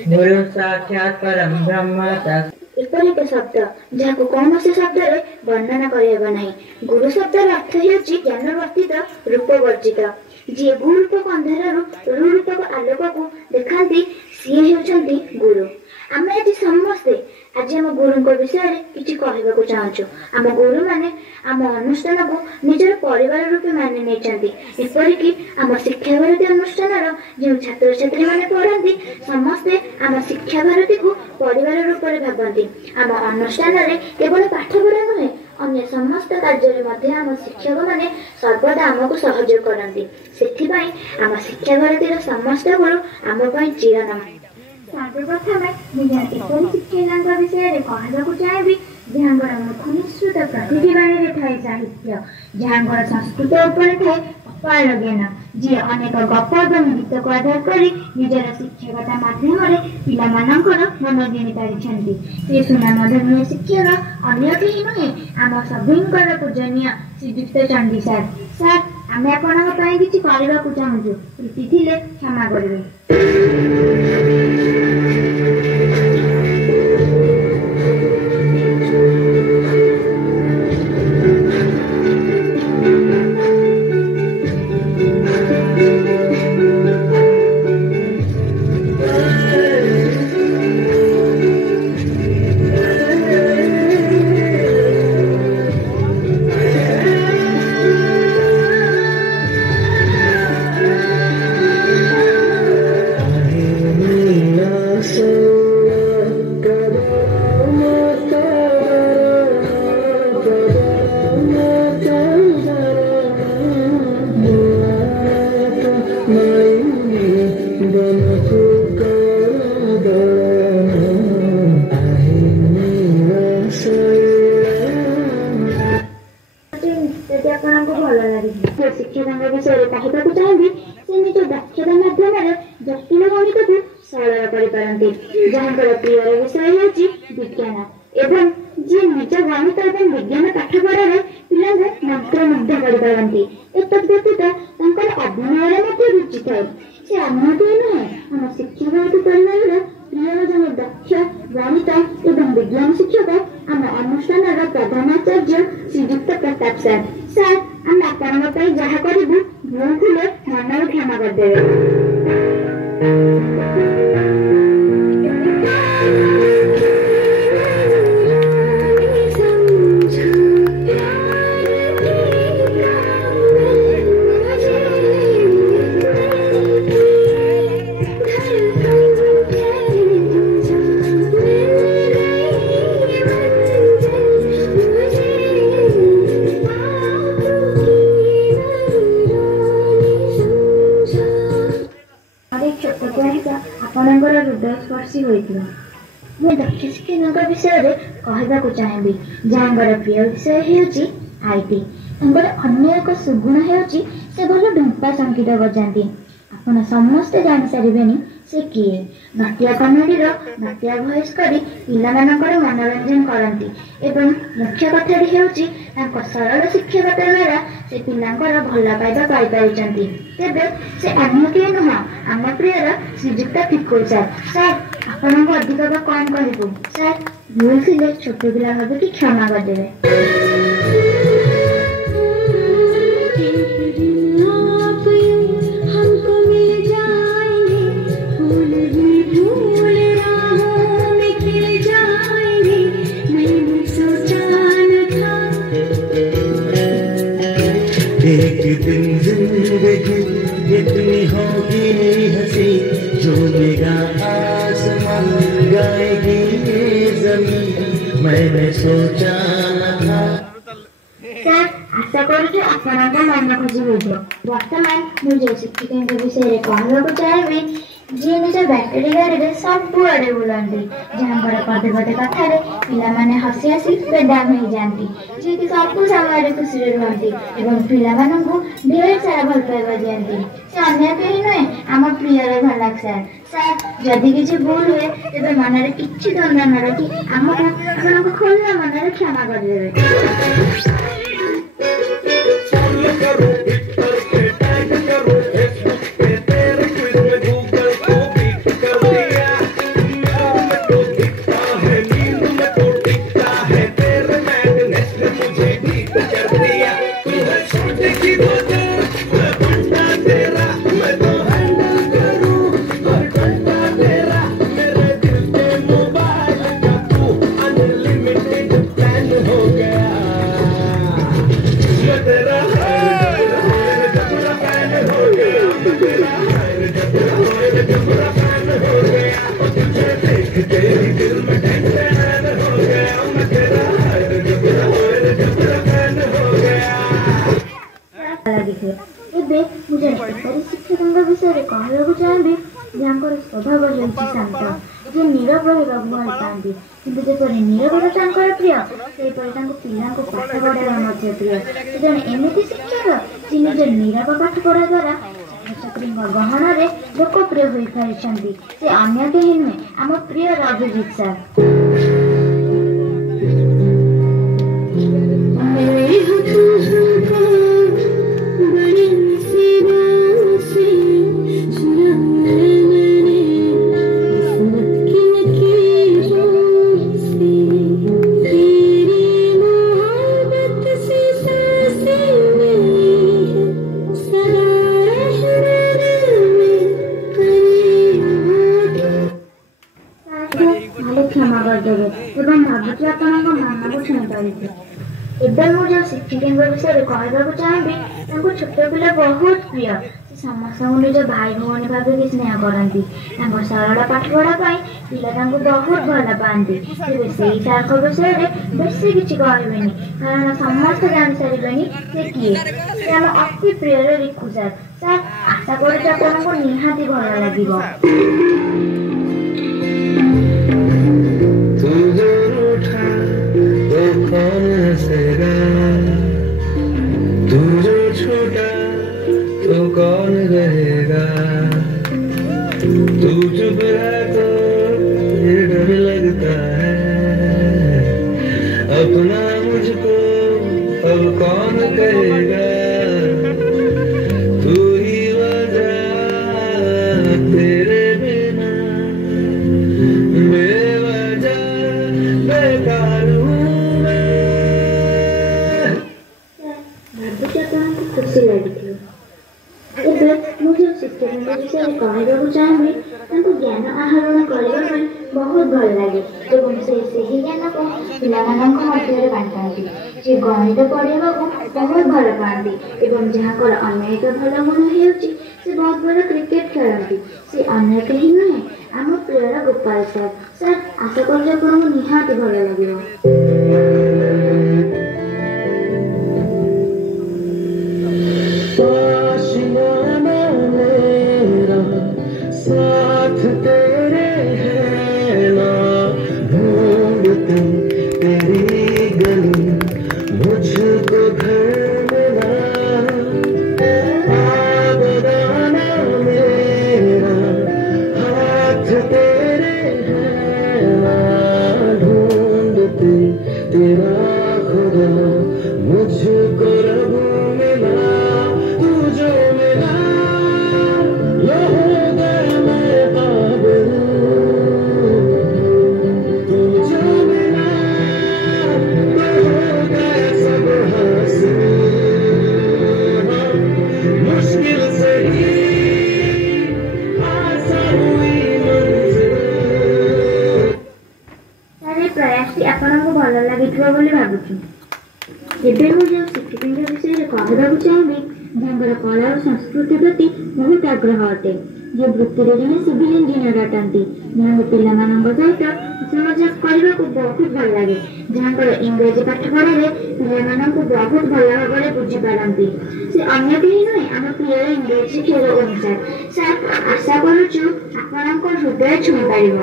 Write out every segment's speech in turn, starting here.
गुरु साक्षात् परम ब्रह्म एपरि एक शब्द जहाँ कौन से शब्द वर्णना करना। गुरु शब्दर अर्थ हो ज्ञान वर्तित रूप वर्जित। जी गुरूप अंधार रूप आलोक को देखा सी होती गुरु। आम आज समस्ते आज आम गुरु विषय किसी कहवाक चाहूँ। आम गुरु माने आम अनुष्ठान को निजर परिवार रूपे मानि नहीं। एपरिकी आम शिक्षा भारती अनुष्ठान जो छात्र छात्री मैंने पढ़ती समस्ते आम शिक्षा भारती को परिवार रूप में भावती। आम अनुष्ठान केवल पाठ पढ़ा नुहे अन्य समस्त कार्य आम शिक्षक मैंने सर्वदा आमको सहयोग करती। से आम शिक्षा भारती समस्त गुरु आम चिरनाम। सर्वप्रथम शिक्षक विषय कहवाक चाहिए जहाँ घनिश्रुत प्रतिभावाणी थाए साहित्य जहाँ संस्कृत उपर थाए अपार ज्ञान जी अनेक गप और गीत को आधार कर निजर शिक्षकता मध्यम पिलामानकर मन जिणी पारिछन्ति। से सुनामधन्य शिक्षक अन्य केही नुहे आम सभींकर पूजनीय श्रीयुक्त चंडी सार। सार आमे आपनक पई किछि करबाकू चाहूछु, त्रुटि थिले क्षमा करिवे। शिक्षक विषय कहवाक चाहिए से निज दक्षता मध्यम जटिल गणित को सरल करपारती। जहाँ प्रिय विषय हूँ विज्ञान एवं जी निज गणित और विज्ञान पाठ पढ़ार पिला मंत्रमुग्ध करपारती। एतद्व्यतीत अभिनय रुचि थाए। से अन्य नुहे आम शिक्षा भारती परिवार प्रिय जन दक्ष गणित एवं विज्ञान शिक्षक आम अनुष्ठान प्रधानाचार्य श्रीयुक्त प्रताप सार। सार आम आपण जहाँ करूँ भूल थे मन क्षमा करदे। आपणकर हृदय स्पर्शी होता मैं दक्ष शिक्षक विषय कहवाक चाहिए जहाँ प्रिय विषय हूँ आईटी। अन्य एक सुगुण हो भल ढुंपा संगीत बजाती। आपड़ समस्ते जानी सारे से किए नटिया कमेडीर नटिया भॉइस कर पिलामानकर मनोरंजन करती। एवं मुख्य कथाटी हूँ सरल शिक्षकता द्वारा से पिलांकर भल पाइबा पाई। तेबे से अन्य किए नुह आम प्रिय श्रीयुक्त फिकुल सार। सार आपण को अधिक कम कहूँ। सार भूल थे छोट पिला भाव कि क्षमा करदे। एक दिन जिंदगी इतनी होगी हंसी जो निगाह आसमान गाएगी ये जमीन मैंने सोचा न था। सर आशा करूँ आपन मन खुशी हो। बर्तमान मुझे शिक्षक विषय कहवाक चाहिए जी निज बैटरी गाड़ी में सबुआड़े बुलाती। जहाँ पदे पदे कथार पिलाने हसी हसी बेदाम हो जाती जी कि सब समय खुशी रुहति और पिलाମାନଙ୍କୁ ढेर सारा भल पाइबा दियंती। से अन्य कहीं नुहे आम प्रियर भलाक सार। सार जदि किसी भूल हुए तेज मन में किसी द्वंद्व न रखी आमको खोलना मन में क्षमा करदे। ଶାନ୍ତ, ଯେ ନୀରବ ରହିବାକୁ ଭଲ ପାଆନ୍ତି। କିନ୍ତୁ ଯେପରି ନୀରବତା ତାଙ୍କର ପ୍ରିୟ, ସେହିପରି ତାଙ୍କ ପିଲାଙ୍କୁ ପାଠ ପଢ଼ାଇବା ମଧ୍ୟ ପ୍ରିୟ। ସେ ଜଣେ ଏମିତି ଶିକ୍ଷକ ଯେ ନିଜ ନୀରବ ପାଠ ପଢ଼ା ଦ୍ୱାରା ଛାତ୍ରଛାତ୍ରୀଙ୍କ ଗହଣରେ ଲୋକପ୍ରିୟ ହୋଇପାରିଛନ୍ତି। ସେ ଅନ୍ୟ କେହି ନୁହେଁ, ଆମ ପ୍ରିୟ ରଘୁଜିତ ସାର୍। क्षमा करदेवे एवं भावुची आपणक मनକୁ छुईपारि। ଏବେ ମୁଁ ଯେଉଁ ଶିକ୍ଷକଙ୍କ ବିଷୟରେ କହିବାକୁ ଚାହିଁବି, ତାଙ୍କୁ ଛୋଟ ପିଲା ବହୁତ ପ୍ରିୟ। ସେ ସମସ୍ତଙ୍କୁ ନିଜ ଭାଇ ଭଉଣୀ ଭାବିକି ସ୍ନେହ କରନ୍ତି। ତାଙ୍କ ସରଳ ପାଠପଢ଼ା ପାଇଁ ପିଲା ତାଙ୍କୁ ବହୁତ ଭଲ ପାଆନ୍ତି। ତେବେ ସେଇ ସାର୍ଙ୍କ ବିଷୟରେ ବେଶୀ କିଛି କହିବେନି, କାରଣ ସମସ୍ତେ ଜାଣିସାରିବେନି ସେ କିଏ। ସେ ଆମ ଅତି ପ୍ରିୟର ରିକୁ ସାର୍। ସାର୍, ଆଶା କରୁଛି ଆପଣଙ୍କୁ ନିହାତି ଭଲ ଲାଗିବ। कौन हंसेगा, तू जो छोटा तो कौन रहेगा, तू चुप है तो ये डर लगता है, अपना मुझको अब कौन कहेगा, तू ही वजह तेरे बिना बेवजह बेकार खुशी लगी। ଏବେ ମୁଁ ଯେଉଁ ଶିକ୍ଷକଙ୍କ ବିଷୟରେ କହିବାକୁ ଚାହିଁବି, ତାଙ୍କୁ ଜ୍ଞାନ ଆହରଣ କରିବା ପାଇଁ ବହୁତ ଭଲ ଲାଗେ ଏବଂ ସେ ସେହି ଜ୍ଞାନକୁ ପିଲାମାନଙ୍କ ମଧ୍ୟରେ ବାଣ୍ଟନ୍ତି। ସେ ଗଣିତ ପଢ଼ାଇବାକୁ ବହୁତ ଭଲ ପାଆନ୍ତି ଏବଂ ଯାହାଙ୍କର ଅନ୍ୟ ଏକ ଭଲ ଗୁଣ ହେଉଛି ସେ ବହୁତ ଭଲ କ୍ରିକେଟ ଖେଳନ୍ତି। ସେ ଅନ୍ୟ କେହି ନୁହେଁ, ଆମ ପ୍ରିୟର ଗୋପାଳ ସାର୍। ସାର୍, ଆଶା କରୁଛି ଆପଣଙ୍କୁ ନିହାତି ଭଲ ଲାଗିବ। साथ तेरे है ना, ढूंढती तेरी गली मुझको घर मिला, आबदाना मेरा हाथ तेरे है ना, ढूंढती तेरा खुदा मुझको रब मिला, तू जो मिला ପ୍ରୟାସଟି ଆପଣଙ୍କୁ ଭଲ ଲାଗିଥିବ ବୋଲି ଭାବୁଛି। ଏବେ ମୁଁ ଯେଉଁ ଶିକ୍ଷକଙ୍କ ବିଷୟରେ କହିବାକୁ ଚାହିଁବି, ଯାହାଙ୍କର କଳା ଓ ସଂସ୍କୃତି ପ୍ରତି ବହୁତ ଆଗ୍ରହ ଅଟେ, ଯେ ବୃତ୍ତିରେ ଜଣେ ସିଭିଲ ଇଞ୍ଜିନିୟର ଅଟନ୍ତି, ଯାହାଙ୍କୁ ପିଲାମାନଙ୍କ ସହିତ ସହଯୋଗ କରିବାକୁ ବହୁତ ଭଲ ଲାଗେ, ଯାହାଙ୍କର ଇଂରାଜୀ ପାଠପଢ଼ାରେ ପିଲାମାନଙ୍କୁ ବହୁତ ଭଲ ଭାବରେ ବୁଝିପାରନ୍ତି। ସେ ଅନ୍ୟ କେହି ନୁହେଁ, ଆମ ପ୍ରିୟ ଇଂରାଜୀ ଶିକ୍ଷକ ଓମ୍ ସାର୍। ସାର୍, ଆଶା କରୁଛୁ ଆପଣଙ୍କ ହୃଦୟ ଛୁଇଁପାରିବ।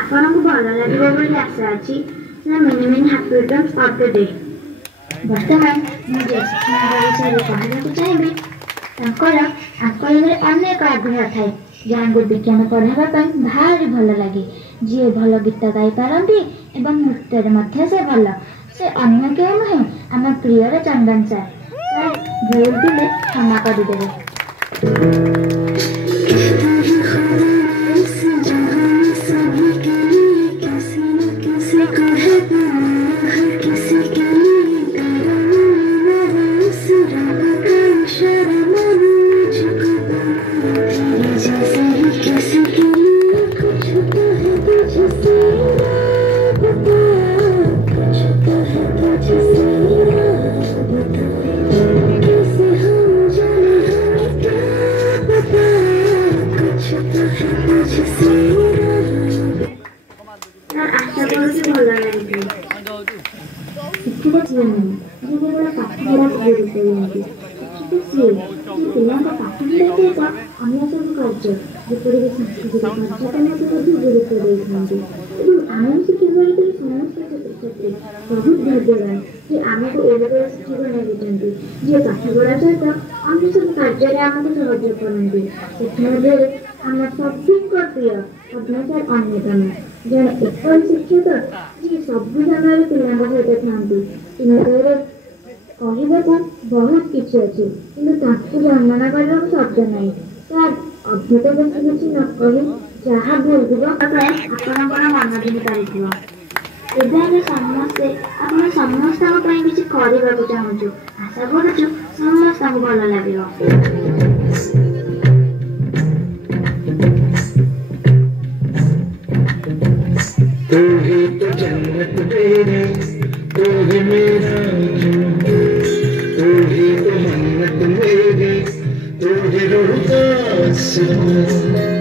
ଆପଣଙ୍କୁ ଭଲ ଲାଗିବ ବୋଲି ଆଶା ଅଛି। Many many happy returns of the day. ବର୍ତ୍ତମାନ ମୁଁ ଯେଉଁ ଶିକ୍ଷକଙ୍କ ବିଷୟରେ କହିବାକୁ ଚାହିଁବି, ତାଙ୍କର ଆକଳନରେ ଅନେକ ଆଗ୍ରହ ଥାଏ, ଯାହାଙ୍କୁ ବିଜ୍ଞାନ ପଢ଼ାଇବା ପାଇଁ ଭାରି ଭଲ ଲାଗେ, ଯିଏ ଭଲ ଗୀତ ଗାଇପାରନ୍ତି ଏବଂ ନୃତ୍ୟରେ ମଧ୍ୟ ସେ ଭଲ। ସେ ଅନ୍ୟ କେହି ନୁହେଁ, ଆମ ପ୍ରିୟର ଚନ୍ଦନ ସାର୍। ସାର୍, ଭୁଲ ଥିଲେ କ୍ଷମା କରିଦେବେ। ହେଉଛି ଭଲ ଲାଗିଥାଏ। ଶିକ୍ଷକ ଝିଅ ନୁହେଁ ଯେ କେବଳ ପାଠ ପଢ଼ାକୁ ଗୁରୁତ୍ୱ ଦିଅନ୍ତି। ଶିକ୍ଷକ ସିଏ ଯେ ପିଲାଙ୍କ ପାଠ ପଢ଼ା ସହିତ ଅନ୍ୟ ସବୁ କାର୍ଯ୍ୟ ଯେପରିକି ସାଂସ୍କୃତିକ କାର୍ଯ୍ୟକ୍ରମକୁ ମଧ୍ୟ ଗୁରୁତ୍ୱ ଦେଇଥାନ୍ତି। ଏବଂ ଆମେ ଶିକ୍ଷା କରିଥିବା ସମସ୍ତ ଛାତ୍ରଛାତ୍ରୀ ବହୁତ ଭାଗ୍ୟବାନ ଯେ ଆମକୁ ଏଭଳି ଶିକ୍ଷକ ନେଇଛନ୍ତି ଯିଏ ପାଠ ପଢ଼ା ସହିତ ଅନ୍ୟ ସବୁ କାର୍ଯ୍ୟରେ ଆମକୁ ସହଯୋଗ କରନ୍ତି। ସେଥିମଧ୍ୟରେ ଆମ ସବୁଙ୍କ ପ୍ରିୟ ପଦ୍ମ ସାର୍ ଅନ୍ୟତମ। ଜଣେ ଏପରି ଶିକ୍ଷକ ଯିଏ ସବୁ ସମୟରେ ପିଲାଙ୍କ ସହିତ ଥାଆନ୍ତି। ପିଲାଙ୍କର କହିବାକୁ ବହୁତ କିଛି ଅଛି କିନ୍ତୁ ତାଙ୍କୁ ବର୍ଣ୍ଣନା କରିବାକୁ ଶବ୍ଦ ନାହିଁ। ସାର୍ ଅଧିକ ବେଶୀ କିଛି ନ କହି ଯାହା ଭୁଲଥିବ ଆପଣଙ୍କର ମନ ଜିଣି ପାରିଥିବ। ଏବେ ଆମେ ସମସ୍ତେ ଆପଣ ସମସ୍ତଙ୍କ ପାଇଁ କିଛି କରିବାକୁ ଚାହୁଁଛୁ। ଆଶା କରୁଛୁ ସମସ୍ତଙ୍କୁ ଭଲ ଲାଗିବ। तू ही तो जन्नत मेरी, तू ही मेरा जन्नत, तू ही तो मन्नत मेरी, तू ही रूह का सुकून।